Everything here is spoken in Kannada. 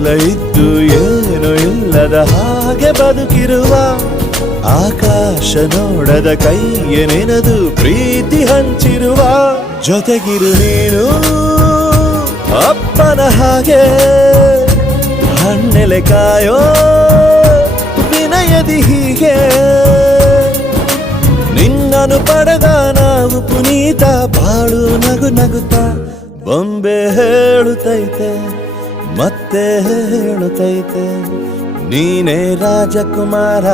ಎಲ್ಲ ಇದ್ದು ಏನು ಇಲ್ಲದ ಹಾಗೆ ಬದುಕಿರುವ ಆಕಾಶ ನೋಡದ ಕೈಯ ನೆನೆದು ಪ್ರೀತಿ ಹಂಚಿರುವ ಜೊತೆಗಿರು ನೀನು ಅಪ್ಪನ ಹಾಗೆ ಹಣ್ಣೆಲೆ ಕಾಯೋ ವಿನಯದಿ ಹೀಗೆ ನಿನ್ನನು ಪಡೆದ ನಾವು ಪುನೀತ ಬಾಳು ನಗು ನಗುತ್ತಾ ಬೊಂಬೆ ಹೇಳುತ್ತೈತೆ ಮತ್ತೆ ಹೇಳುತ್ತೈತೆ ನೀನೇ ರಾಜಕುಮಾರ.